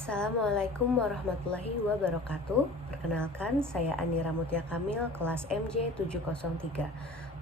Assalamualaikum warahmatullahi wabarakatuh. Perkenalkan, saya Anira Mutia Kamil, kelas MJ 703.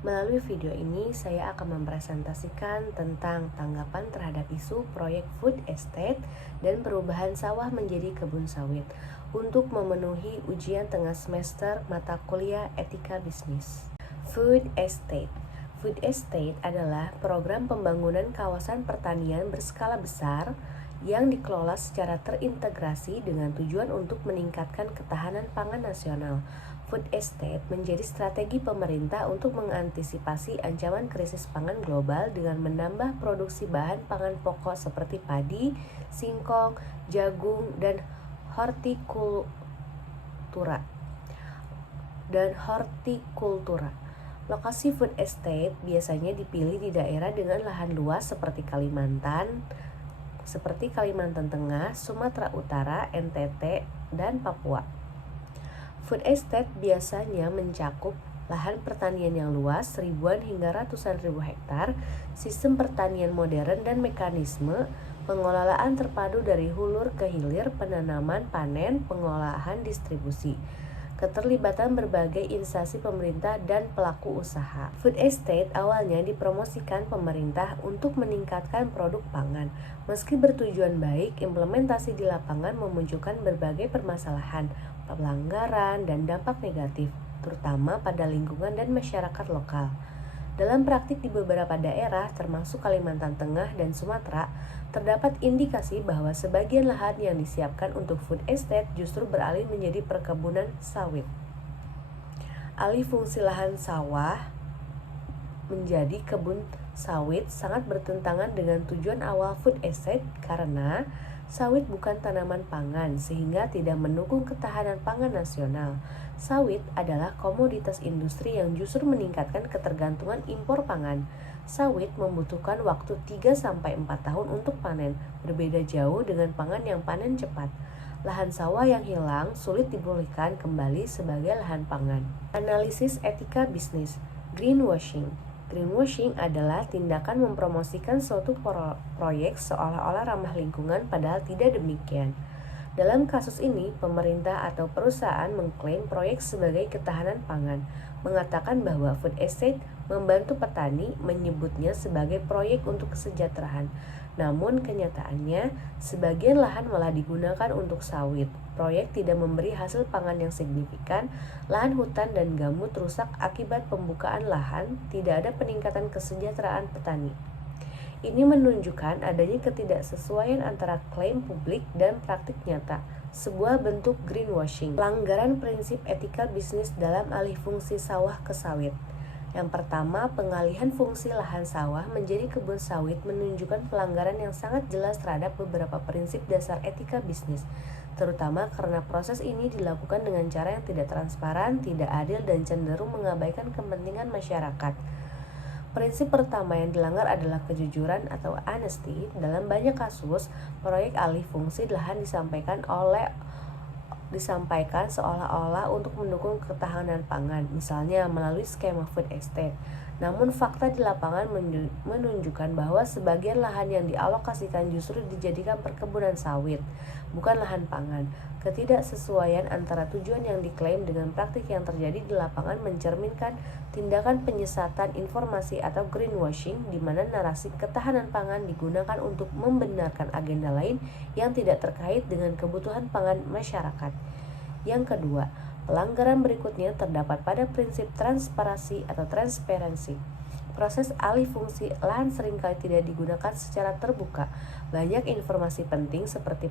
Melalui video ini, saya akan mempresentasikan tentang tanggapan terhadap isu proyek food estate dan perubahan sawah menjadi kebun sawit untuk memenuhi ujian tengah semester mata kuliah Etika Bisnis. Food estate. Food estate adalah program pembangunan kawasan pertanian berskala besar yang dikelola secara terintegrasi dengan tujuan untuk meningkatkan ketahanan pangan nasional. Food estate menjadi strategi pemerintah untuk mengantisipasi ancaman krisis pangan global dengan menambah produksi bahan pangan pokok seperti padi, singkong, jagung, dan hortikultura. Lokasi food estate biasanya dipilih di daerah dengan lahan luas seperti Kalimantan Tengah, Sumatera Utara, NTT, dan Papua. Food estate biasanya mencakup lahan pertanian yang luas, ribuan hingga ratusan ribu hektar, sistem pertanian modern dan mekanisme pengelolaan terpadu dari hulur ke hilir, penanaman, panen, pengolahan, distribusi. Keterlibatan berbagai instansi pemerintah dan pelaku usaha. Food estate awalnya dipromosikan pemerintah untuk meningkatkan produk pangan. Meski bertujuan baik, implementasi di lapangan memunculkan berbagai permasalahan, pelanggaran, dan dampak negatif, terutama pada lingkungan dan masyarakat lokal. Dalam praktik di beberapa daerah, termasuk Kalimantan Tengah dan Sumatera, terdapat indikasi bahwa sebagian lahan yang disiapkan untuk food estate justru beralih menjadi perkebunan sawit. Alih fungsi lahan sawah menjadi kebun sawit sangat bertentangan dengan tujuan awal food estate karena sawit bukan tanaman pangan sehingga tidak mendukung ketahanan pangan nasional. Sawit adalah komoditas industri yang justru meningkatkan ketergantungan impor pangan. Sawit membutuhkan waktu 3-4 tahun untuk panen, berbeda jauh dengan pangan yang panen cepat. Lahan sawah yang hilang sulit dipulihkan kembali sebagai lahan pangan. Analisis etika bisnis. Greenwashing. Greenwashing adalah tindakan mempromosikan suatu proyek seolah-olah ramah lingkungan padahal tidak demikian. Dalam kasus ini, pemerintah atau perusahaan mengklaim proyek sebagai ketahanan pangan, mengatakan bahwa food estate membantu petani, menyebutnya sebagai proyek untuk kesejahteraan. Namun kenyataannya, sebagian lahan malah digunakan untuk sawit. Proyek tidak memberi hasil pangan yang signifikan, lahan hutan dan gambut rusak akibat pembukaan lahan, tidak ada peningkatan kesejahteraan petani. Ini menunjukkan adanya ketidaksesuaian antara klaim publik dan praktik nyata, sebuah bentuk greenwashing. Pelanggaran prinsip etika bisnis dalam alih fungsi sawah ke sawit. Yang pertama, pengalihan fungsi lahan sawah menjadi kebun sawit menunjukkan pelanggaran yang sangat jelas terhadap beberapa prinsip dasar etika bisnis, terutama karena proses ini dilakukan dengan cara yang tidak transparan, tidak adil, dan cenderung mengabaikan kepentingan masyarakat. Prinsip pertama yang dilanggar adalah kejujuran atau honesty. Dalam banyak kasus, proyek alih fungsi lahan disampaikan seolah-olah untuk mendukung ketahanan pangan, misalnya melalui skema food estate. Namun fakta di lapangan menunjukkan bahwa sebagian lahan yang dialokasikan justru dijadikan perkebunan sawit, bukan lahan pangan. Ketidaksesuaian antara tujuan yang diklaim dengan praktik yang terjadi di lapangan mencerminkan tindakan penyesatan informasi atau greenwashing, di mana narasi ketahanan pangan digunakan untuk membenarkan agenda lain yang tidak terkait dengan kebutuhan pangan masyarakat. Yang kedua, pelanggaran berikutnya terdapat pada prinsip transparansi atau transparency. Proses alih fungsi lahan seringkali tidak digunakan secara terbuka. Banyak informasi penting seperti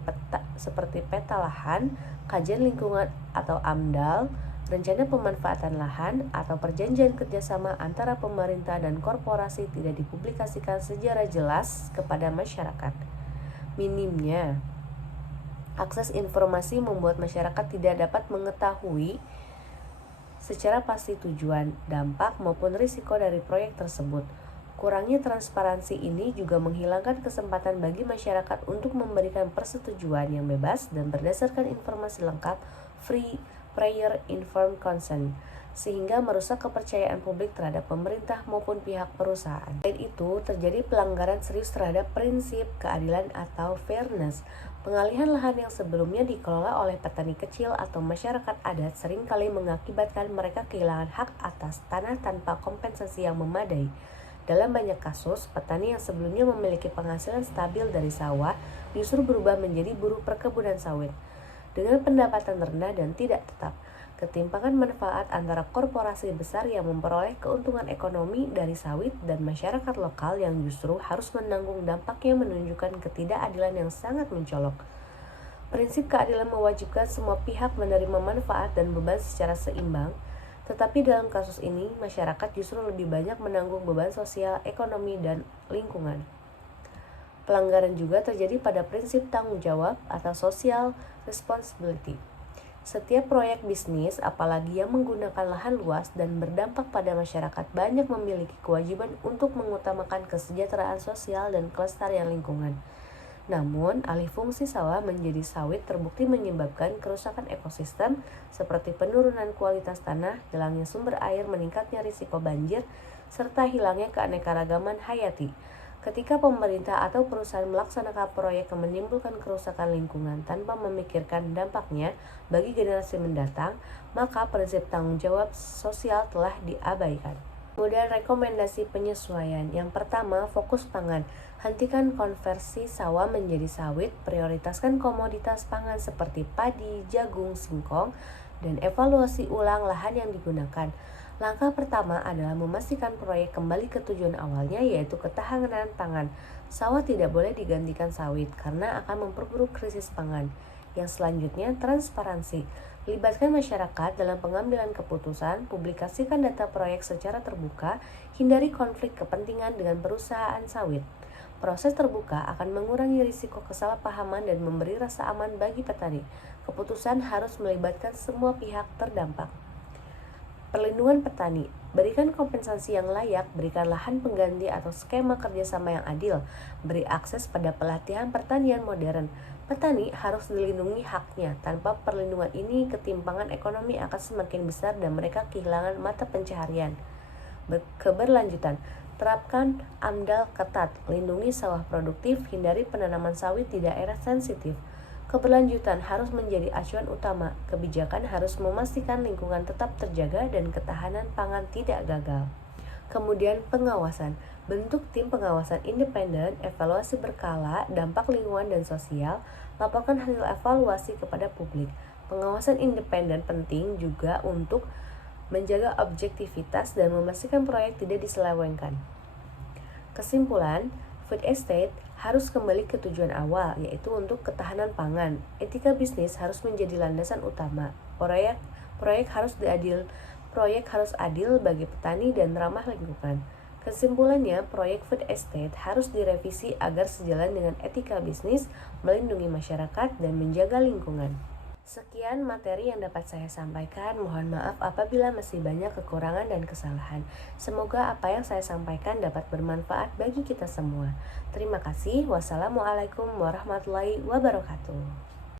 peta lahan, kajian lingkungan atau AMDAL, rencana pemanfaatan lahan, atau perjanjian kerjasama antara pemerintah dan korporasi tidak dipublikasikan secara jelas kepada masyarakat. Minimnya akses informasi membuat masyarakat tidak dapat mengetahui secara pasti tujuan, dampak, maupun risiko dari proyek tersebut. Kurangnya transparansi ini juga menghilangkan kesempatan bagi masyarakat untuk memberikan persetujuan yang bebas dan berdasarkan informasi lengkap, free, prior informed consent, sehingga merusak kepercayaan publik terhadap pemerintah maupun pihak perusahaan. Selain itu, terjadi pelanggaran serius terhadap prinsip keadilan atau fairness. Pengalihan lahan yang sebelumnya dikelola oleh petani kecil atau masyarakat adat seringkali mengakibatkan mereka kehilangan hak atas tanah tanpa kompensasi yang memadai. Dalam banyak kasus, petani yang sebelumnya memiliki penghasilan stabil dari sawah justru berubah menjadi buruh perkebunan sawit dengan pendapatan rendah dan tidak tetap. Ketimpangan manfaat antara korporasi besar yang memperoleh keuntungan ekonomi dari sawit dan masyarakat lokal yang justru harus menanggung dampaknya menunjukkan ketidakadilan yang sangat mencolok. Prinsip keadilan mewajibkan semua pihak menerima manfaat dan beban secara seimbang, tetapi dalam kasus ini masyarakat justru lebih banyak menanggung beban sosial, ekonomi, dan lingkungan. Pelanggaran juga terjadi pada prinsip tanggung jawab atau social responsibility. Setiap proyek bisnis, apalagi yang menggunakan lahan luas dan berdampak pada masyarakat, banyak memiliki kewajiban untuk mengutamakan kesejahteraan sosial dan kelestarian lingkungan. Namun, alih fungsi sawah menjadi sawit terbukti menyebabkan kerusakan ekosistem seperti penurunan kualitas tanah, hilangnya sumber air, meningkatnya risiko banjir, serta hilangnya keanekaragaman hayati. Ketika pemerintah atau perusahaan melaksanakan proyek yang menimbulkan kerusakan lingkungan tanpa memikirkan dampaknya bagi generasi mendatang, maka prinsip tanggung jawab sosial telah diabaikan. Kemudian rekomendasi penyesuaian. Yang pertama, fokus pangan. Hentikan konversi sawah menjadi sawit, prioritaskan komoditas pangan seperti padi, jagung, singkong, dan evaluasi ulang lahan yang digunakan. Langkah pertama adalah memastikan proyek kembali ke tujuan awalnya, yaitu ketahanan pangan. Sawah tidak boleh digantikan sawit karena akan memperburuk krisis pangan. Yang selanjutnya, transparansi. Libatkan masyarakat dalam pengambilan keputusan, publikasikan data proyek secara terbuka, hindari konflik kepentingan dengan perusahaan sawit. Proses terbuka akan mengurangi risiko kesalahpahaman dan memberi rasa aman bagi petani. Keputusan harus melibatkan semua pihak terdampak. Perlindungan petani. Berikan kompensasi yang layak, berikan lahan pengganti atau skema kerjasama yang adil, beri akses pada pelatihan pertanian modern. Petani harus dilindungi haknya. Tanpa perlindungan ini, ketimpangan ekonomi akan semakin besar dan mereka kehilangan mata pencaharian. Keberlanjutan. Terapkan AMDAL ketat, lindungi sawah produktif, hindari penanaman sawit di daerah sensitif. Keberlanjutan harus menjadi acuan utama. Kebijakan harus memastikan lingkungan tetap terjaga dan ketahanan pangan tidak gagal. Kemudian pengawasan. Bentuk tim pengawasan independen, evaluasi berkala, dampak lingkungan dan sosial, laporkan hasil evaluasi kepada publik. Pengawasan independen penting juga untuk menjaga objektivitas dan memastikan proyek tidak diselewengkan. Kesimpulan, food estate harus kembali ke tujuan awal, yaitu untuk ketahanan pangan. Etika bisnis harus menjadi landasan utama. Proyek harus adil bagi petani dan ramah lingkungan. Kesimpulannya, proyek food estate harus direvisi agar sejalan dengan etika bisnis, melindungi masyarakat, dan menjaga lingkungan. Sekian materi yang dapat saya sampaikan. Mohon maaf apabila masih banyak kekurangan dan kesalahan. Semoga apa yang saya sampaikan dapat bermanfaat bagi kita semua. Terima kasih. Wassalamualaikum warahmatullahi wabarakatuh.